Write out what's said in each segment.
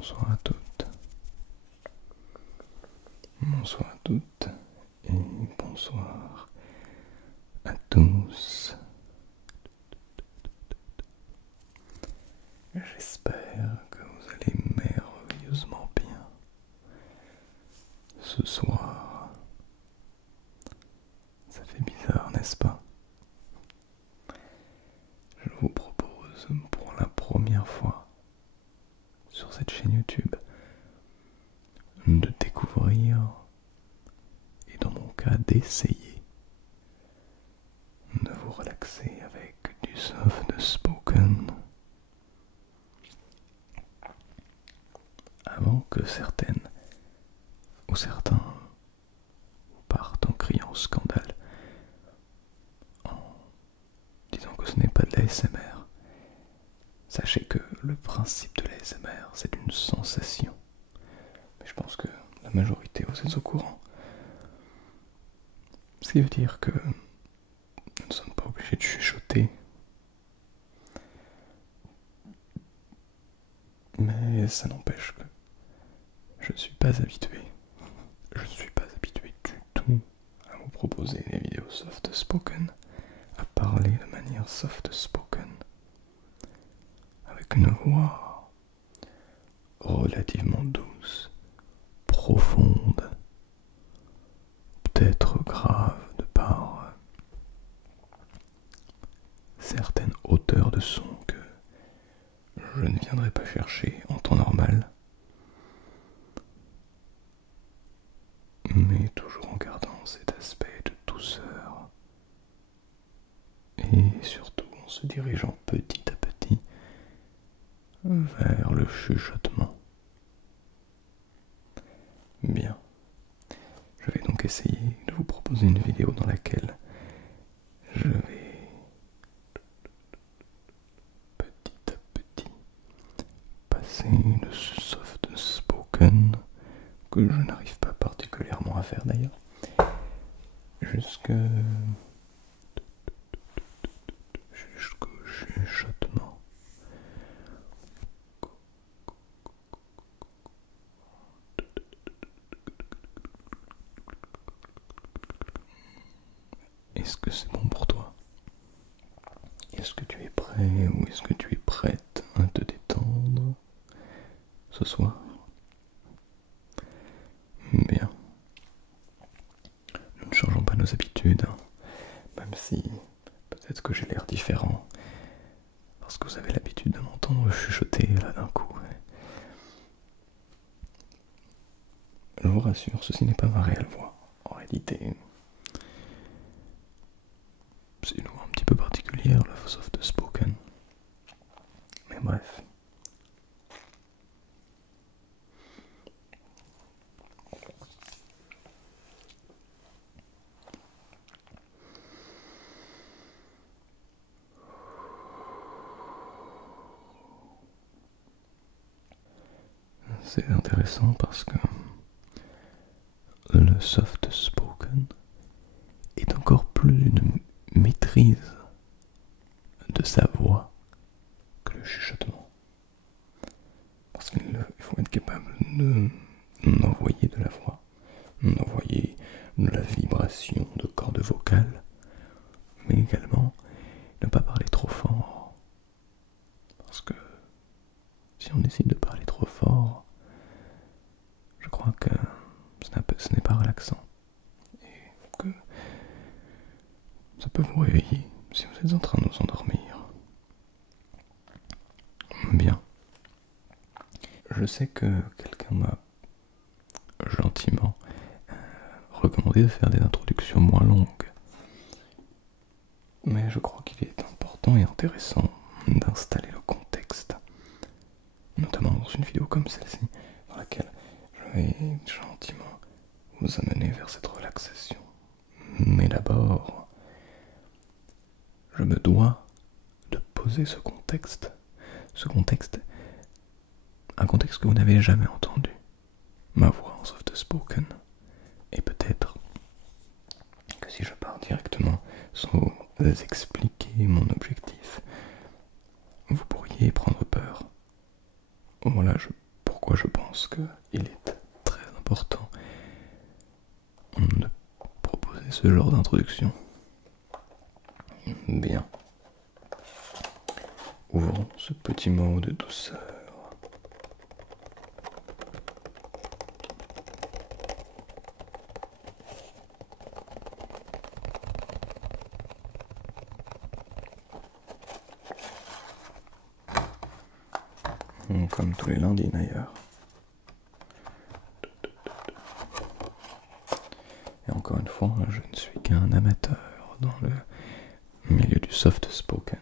Bonsoir à toutes. Bonsoir à toutes et bonsoir à tous. J'espère que vous allez merveilleusement bien ce soir. Ça fait bizarre, n'est-ce pas? Je vous propose pour la première fois sur cette chaîne YouTube de découvrir et dans mon cas d'essayer de vous relaxer avec du soft spoken avant que certaines ou certains partent en criant au scandale en disant que ce n'est pas de l'ASMR. Sachez que le principe de l'ASMR, c'est une sensation. Mais je pense que la majorité, vous êtes au courant. Ce qui veut dire que nous ne sommes pas obligés de chuchoter. Mais ça n'empêche que je ne suis pas habitué. Je ne suis pas habitué du tout à vous proposer des vidéos soft spoken, à parler de manière soft spoken, avec une voix relativement douce, profonde, peut-être grave de par certaines hauteurs de son que je ne viendrai pas chercher en temps normal, mais toujours en gardant cet aspect de douceur et surtout en se dirigeant petit à petit vers le chuchotement. Bien, je vais donc essayer de vous proposer une vidéo dans laquelle je vais petit à petit passer de ce soft spoken que je n'arrive pas particulièrement à faire d'ailleurs jusqu'au chuchotement. Est-ce que c'est bon pour toi? Est-ce que tu es prêt ou est-ce que tu es prête à te détendre ce soir? Bien. Nous ne changeons pas nos habitudes, hein, même si peut-être que j'ai l'air différent, parce que vous avez l'habitude de m'entendre chuchoter là d'un coup. Je vous rassure, ceci n'est pas ma réelle voix. En réalité, c'est une voix un petit peu particulière, le soft spoken. Mais bref. C'est intéressant parce que le soft spoken est encore plus une maîtrise de sa voix que le chuchotement. Parce qu'il faut être capable d'envoyer de la voix, d'envoyer de la vibration de cordes vocales, mais également ne pas parler trop fort. Parce que si on décide de parler trop fort, je crois que ce n'est pas relaxant. Et que ça peut vous réveiller si vous êtes en train de vous endormir. Bien. Je sais que quelqu'un m'a gentiment recommandé de faire des introductions moins longues. Mais je crois qu'il est important et intéressant d'installer le contexte. Notamment dans une vidéo comme celle-ci, dans laquelle je vais gentiment vous amener vers cette relaxation. Mais d'abord, je me dois de poser ce contexte, un contexte que vous n'avez jamais entendu, ma voix en soft spoken, et peut-être que si je pars directement sans vous expliquer mon objectif, vous pourriez prendre peur. Voilà pourquoi je pense qu'il est très important de proposer ce genre d'introduction. Bien. Ouvrons ce petit mot de douceur. Comme tous les lundis d'ailleurs. Et encore une fois, je ne suis qu'un amateur dans le milieu du soft spoken.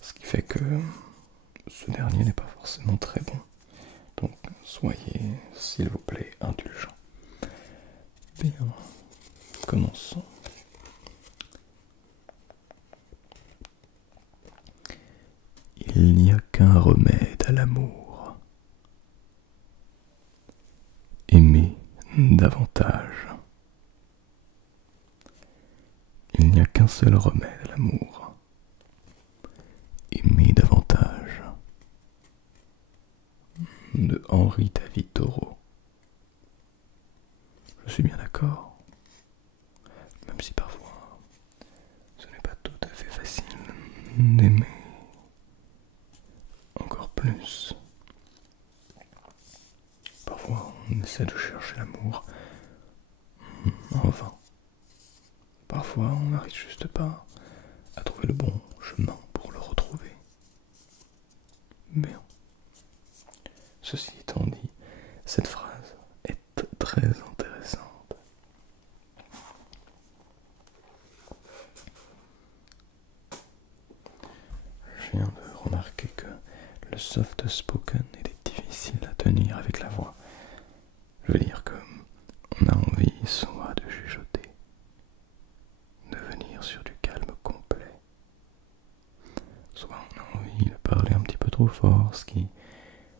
Ce qui fait que ce dernier n'est pas forcément très bon. Donc soyez, s'il vous plaît, indulgents. Bien, commençons. Il n'y a qu'un remède à l'amour. Aimer davantage. Il n'y a qu'un seul remède à l'amour. Aimer davantage. De Henri David Thoreau. Je suis bien d'accord. Même si parfois ce n'est pas tout à fait facile d'aimer encore plus. Parfois on essaie de chercher l'amour en vain. Parfois on n'arrive juste pas à trouver le bon chemin pour le retrouver. Bien. Ceci étant dit, cette phrase est très intéressante. Je viens de remarquer que le soft spoken est difficile à tenir avec la voix. Je veux dire que on a envie soit de chuchoter, de venir sur du calme complet, soit on a envie de parler un petit peu trop fort, ce qui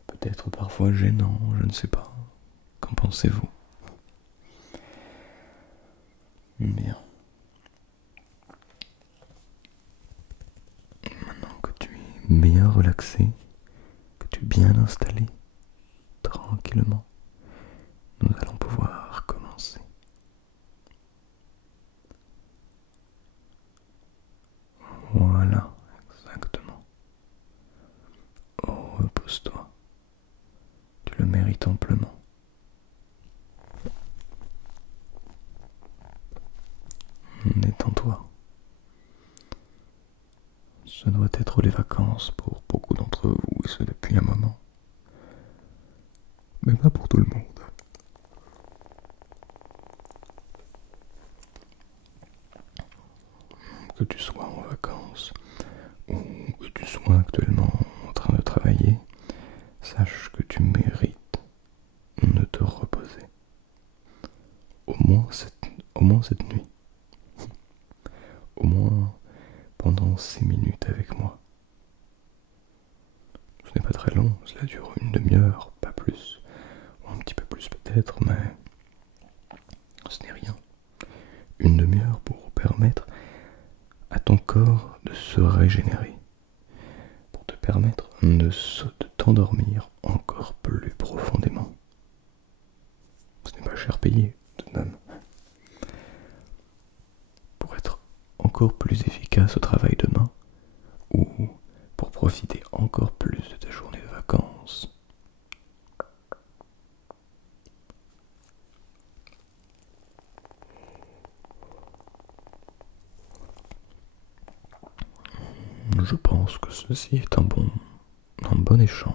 peut être parfois gênant, je ne sais pas. Qu'en pensez-vous? Bien. Maintenant que tu es bien relaxé, que tu es bien installé, tranquillement, nous allons pouvoir commencer. Voilà, exactement. Oh, repose-toi. Tu le mérites amplement. Détends-toi. Ce doit être les vacances pour beaucoup d'entre vous, et ce depuis un moment. Mais pas pour tout le monde. Que tu sois en vacances, ou que tu sois actuellement en train de travailler, sache que tu mérites de te reposer. Au moins cette nuit. Au moins pendant 6 minutes avec moi. Ce n'est pas très long, cela dure une demi-heure, pas plus. Ou un petit peu plus peut-être, mais ce n'est rien. Une demi-heure pour permettre à ton corps de se régénérer. Pour te permettre de t'endormir encore plus profondément. Ce n'est pas cher payé, tout de même. Pour être encore plus efficace au travail demain, ou pour profiter encore plus de ta journée de vacances. Je pense que ceci est un bon échange.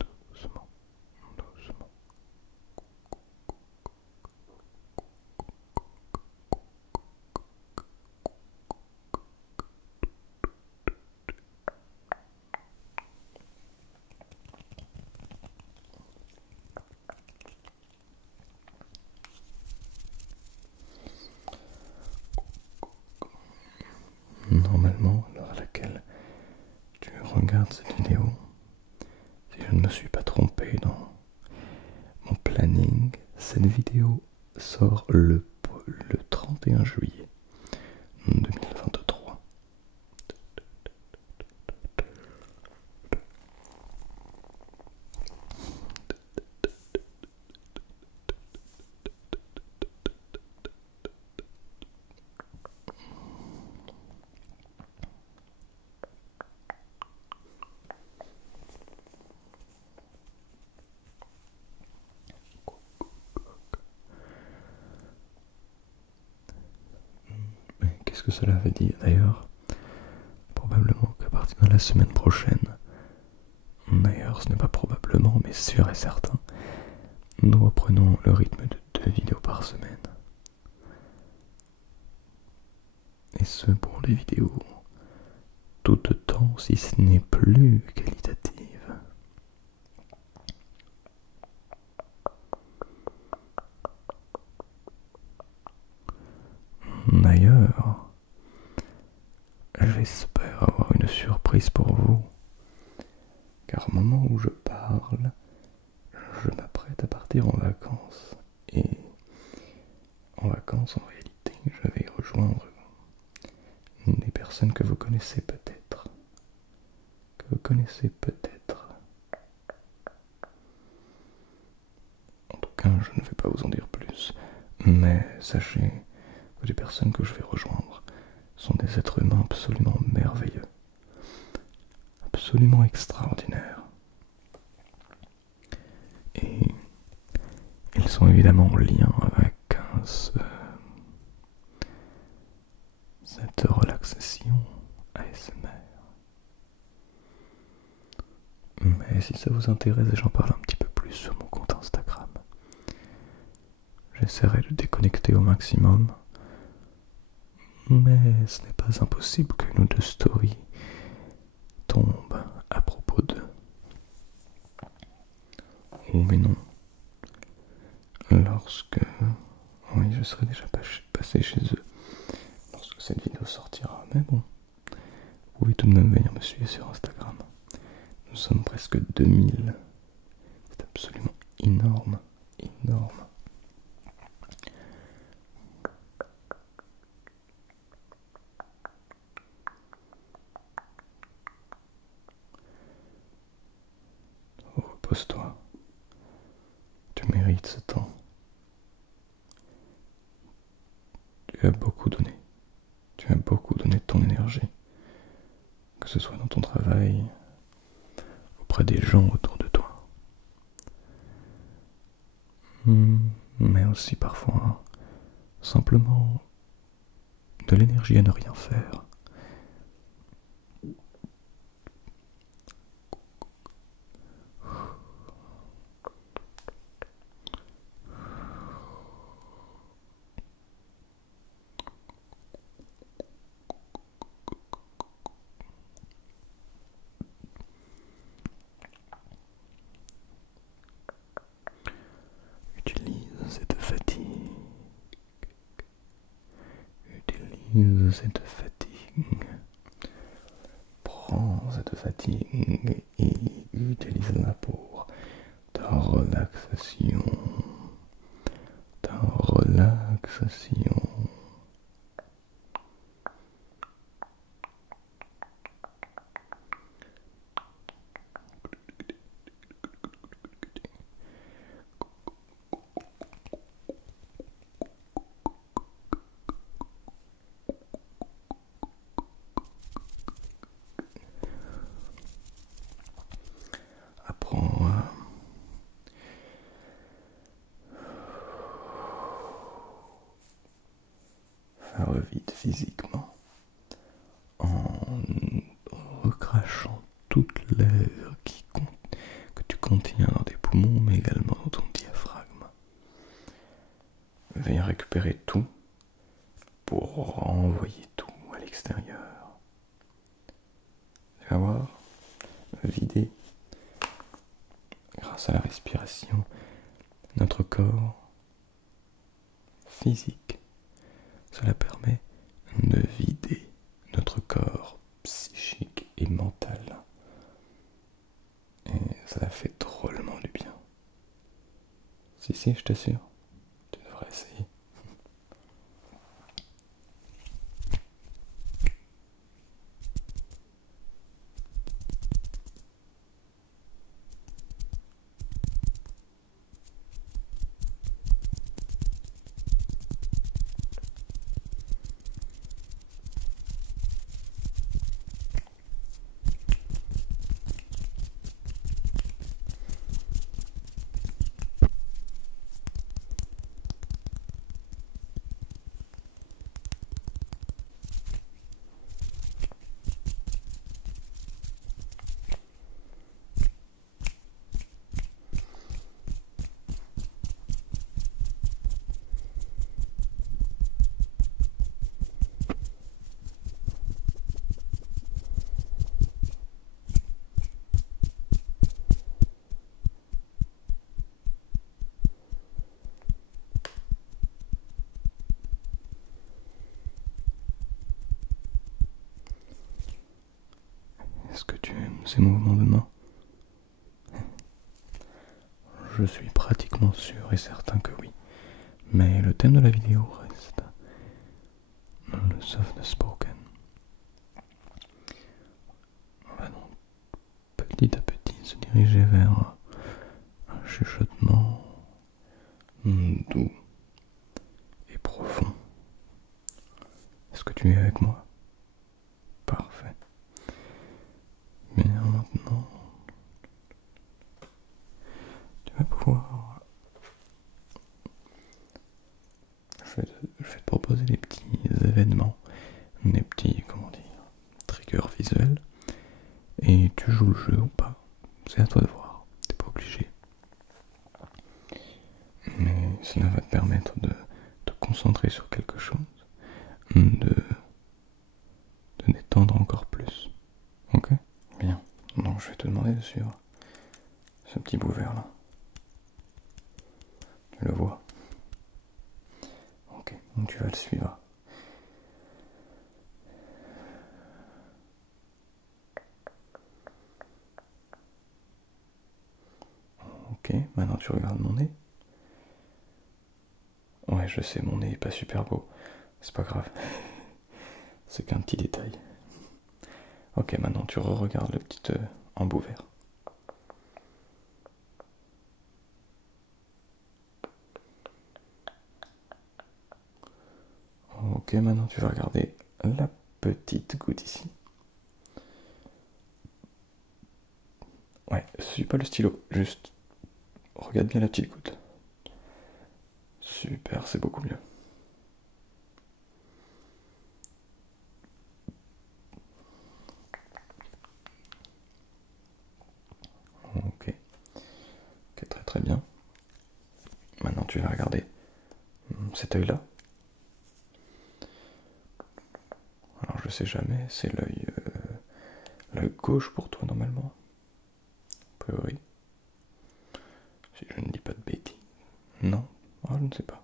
Doucement, doucement. Normalement, à l'heure à laquelle tu regardes cette vidéo, si je ne me suis pas trompé dans mon planning, cette vidéo sort le 31 juillet 2023. que cela veut dire d'ailleurs? Probablement qu'à partir de la semaine prochaine, d'ailleurs ce n'est pas probablement mais sûr et certain, nous reprenons le rythme de 2 vidéos par semaine. Et ce pour des vidéos tout autant si ce n'est plus qualitatives. D'ailleurs, j'espère avoir une surprise pour vous, car au moment où je parle, je m'apprête à partir en vacances. Et en vacances, en réalité, je vais rejoindre des personnes que vous connaissez peut-être. En tout cas, je ne vais pas vous en dire plus, mais sachez que les personnes que je vais rejoindre sont des êtres humains absolument merveilleux, absolument extraordinaires. Et ils sont évidemment en lien avec cette relaxation ASMR. Mais si ça vous intéresse, j'en parle un petit peu plus sur mon compte Instagram. J'essaierai de déconnecter au maximum, mais ce n'est pas impossible qu'une ou deux stories tombent à propos d'eux. Oh mais non. Lorsque... Oui, je serai déjà passé chez eux lorsque cette vidéo sortira, mais bon. Vous pouvez tout de même venir me suivre sur Instagram. Nous sommes presque 2000. C'est absolument énorme. Oh, repose-toi. Tu mérites ce temps. Tu as beaucoup donné. Tu as beaucoup donné de ton énergie. Que ce soit dans ton travail, auprès des gens autour de toi. Mais aussi parfois, simplement, de l'énergie à ne rien faire. Utilise cette fatigue. Prends cette fatigue et utilise-la pour ta relaxation. Apprends à faire le vide physiquement en recrachant toute l'air que tu contiens dans tes poumons, mais également dans ton diaphragme. Viens récupérer tout pour renvoyer tout à l'extérieur. Tu vas voir, vider, grâce à la respiration, notre corps physique. Cela permet de vider notre corps psychique et mental. Et ça fait drôlement du bien. Si, je t'assure, tu devrais essayer. ces mouvements de main? Je suis pratiquement sûr et certain que oui. Mais le thème de la vidéo reste le soft spoken. On va donc petit à petit se diriger vers un chuchotement doux et profond. Est-ce que tu es avec moi? Parfait. Bien, maintenant, tu vas pouvoir... Je vais te proposer des petits événements, des petits, comment dire, triggers visuels, et tu joues le jeu ou pas. C'est à toi de voir, t'es pas obligé. Mais cela va te permettre de te concentrer sur quelque chose, de détendre encore plus. Ok? Bien. Donc je vais te demander de suivre ce petit bout vert là. Tu le vois? Ok, donc tu vas le suivre. Ok, maintenant tu regardes mon nez. Ouais, je sais, mon nez est pas super beau. C'est pas grave. C'est qu'un petit détail. Ok, maintenant tu re-regardes le petit embout vert. Ok, maintenant tu vas regarder la petite goutte ici. Ouais, suis pas le stylo, juste regarde bien la petite goutte. Super, c'est beaucoup mieux. Ok, ok, très très bien. Maintenant tu vas regarder cet œil là. Alors je sais jamais, c'est l'œil gauche pour toi normalement. A priori. Si je ne dis pas de bêtises. Non, je ne sais pas.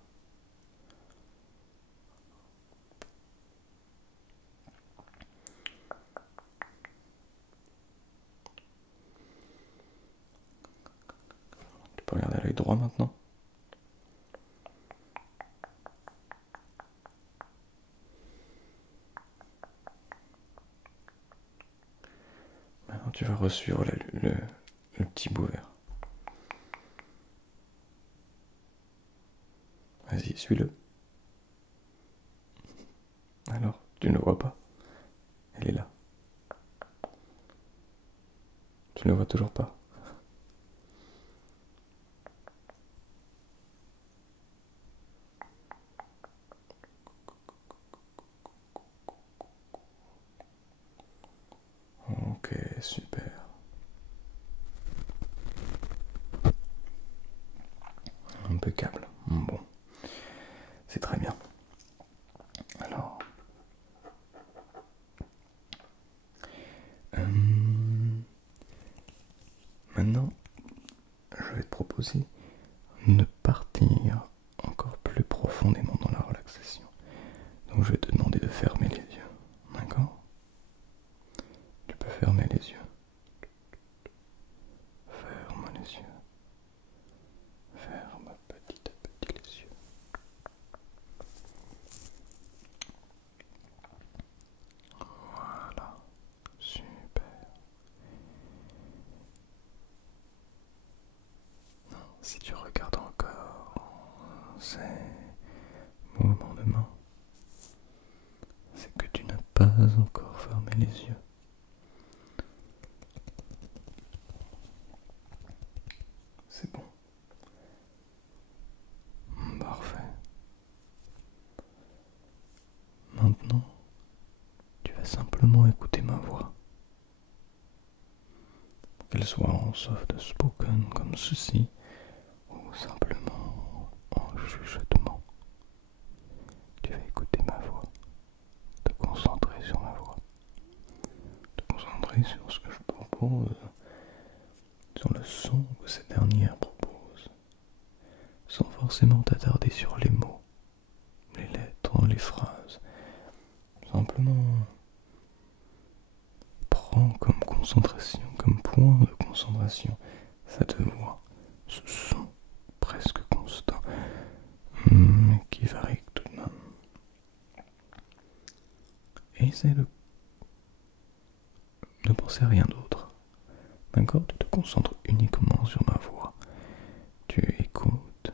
Tu peux regarder à l'œil droit maintenant. Maintenant tu vas re-suivre le petit bout vert. Vas-y, suis-le. Alors, tu ne le vois pas? Elle est là. Tu ne le vois toujours pas? Ok, super. Impeccable. Bon, c'est très bien. Alors, maintenant, je vais te proposer de partir encore plus profondément dans la relaxation. Donc je vais te demander de fermer les yeux. D'accord? Tu peux fermer les yeux. Ferme les yeux. Ferme petit à petit les yeux. Voilà. Super. Non, si tu regardes encore ces mouvements de main, c'est que tu n'as pas encore fermé les yeux. C'est bon. Parfait. Maintenant, tu vas simplement écouter ma voix. Qu'elle soit en soft spoken comme ceci, ou simplement en chuchotement. Tu vas écouter ma voix, te concentrer sur ma voix, te concentrer sur ce que je propose, sur le son que cette dernière propose, sans forcément t'attarder sur les mots, les lettres, les phrases. Simplement, prends comme concentration, comme point de concentration, cette voix, ce son presque constant, mais qui varie tout de même. Et essaie de ne penser à rien d'autre. D'accord? Tu te concentres uniquement sur ma voix. Tu écoutes,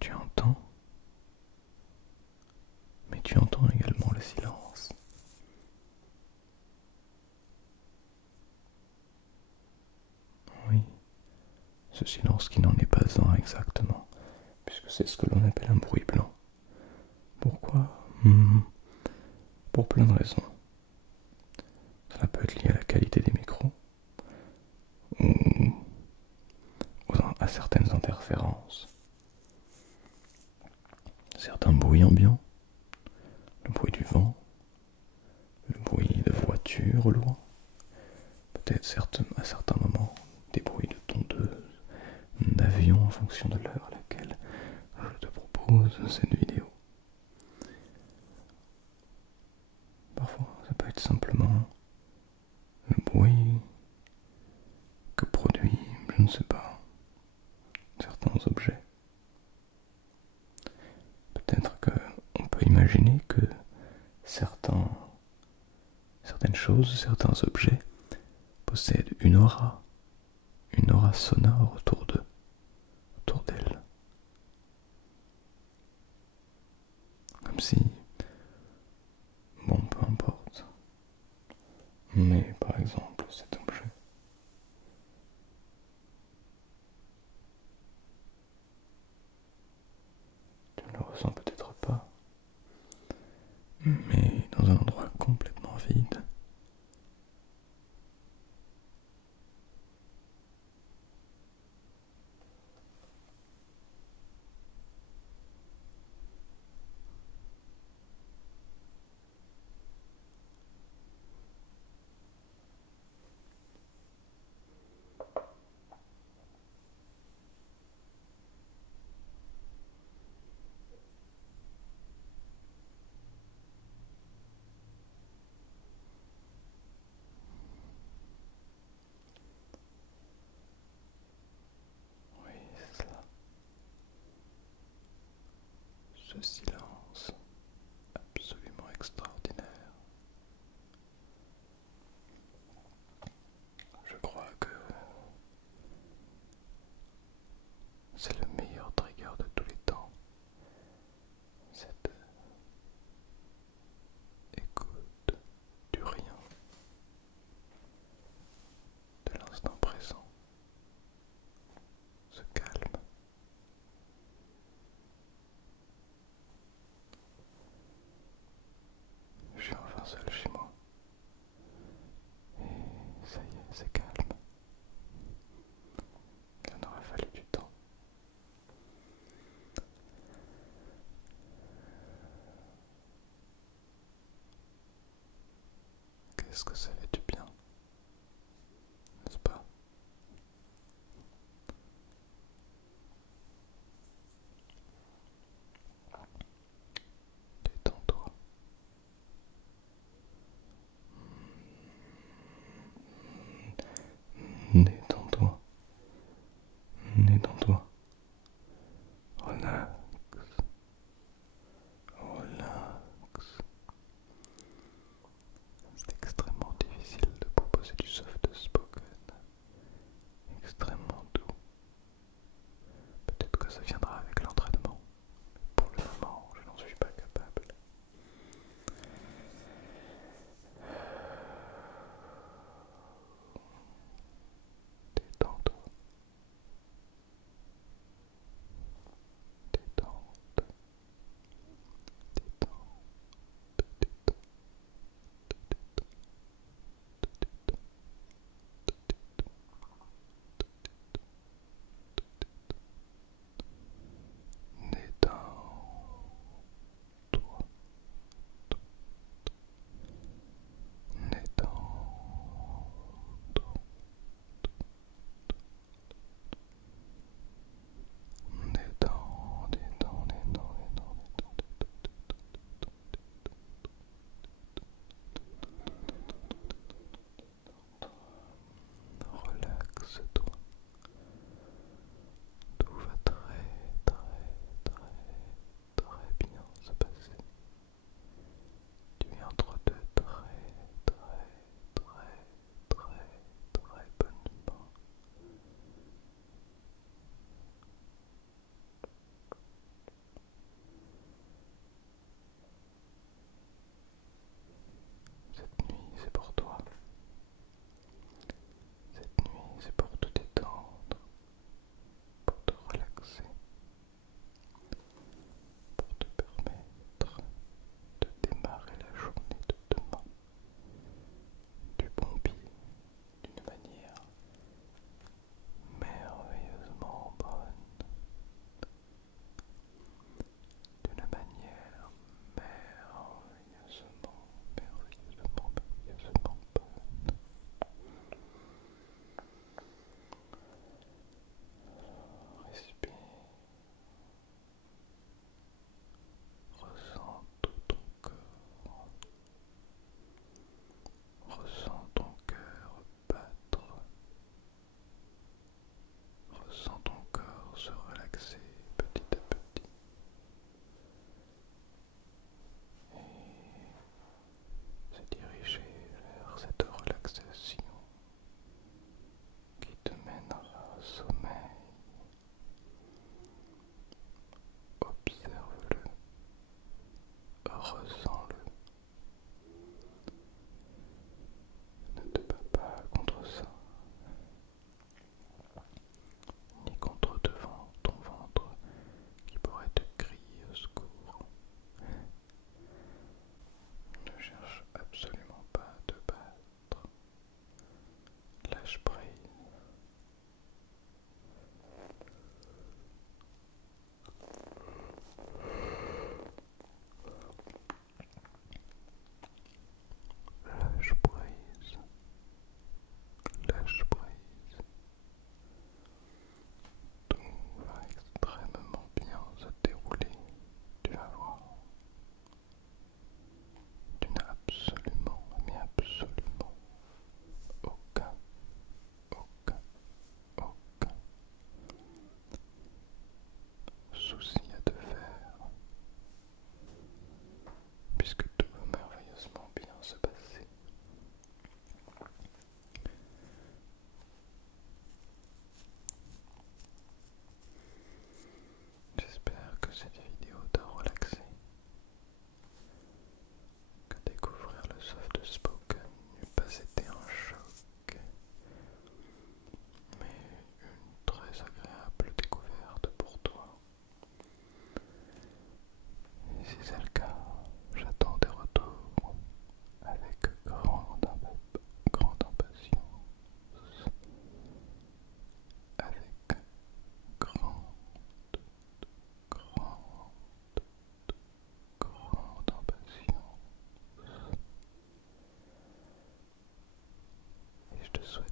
tu entends, mais tu entends également le silence. Oui, ce silence qui n'en est pas un exactement, puisque c'est ce que l'on appelle un bruit blanc. Pourquoi? Pour plein de raisons. Cela peut être lié à la qualité des micros, ou à certaines interférences, certains bruits ambiants, le bruit du vent, le bruit de voiture au loin, peut-être à certains moments des bruits de tondeuse, d'avion en fonction de l'heure à laquelle je te propose cette vidéo. Parfois, ça peut être simplement le bruit que produit, je ne sais pas, certains objets. Peut-être qu'on peut imaginer que certaines choses, certains objets possèdent une aura sonore autour d'elles. Comme si, bon, peu importe. Mais par exemple, cet objet, tu ne le ressens peut-être pas, mais dans un endroit complètement vide, oui, c'est cela. Ce silence absolument extraordinaire. Je crois que c'est le meilleur trigger de tous les temps. Cette écoute du rien, de l'instant présent, ce calme. Je suis enfin seul chez moi. Et ça y est, c'est calme. Il en aura fallu du temps. Qu'est-ce que ça fait du bien, n'est-ce pas? Détends-toi. Détends-toi. Détends-toi. Relax. Relax. C'est extrêmement difficile je te souhaite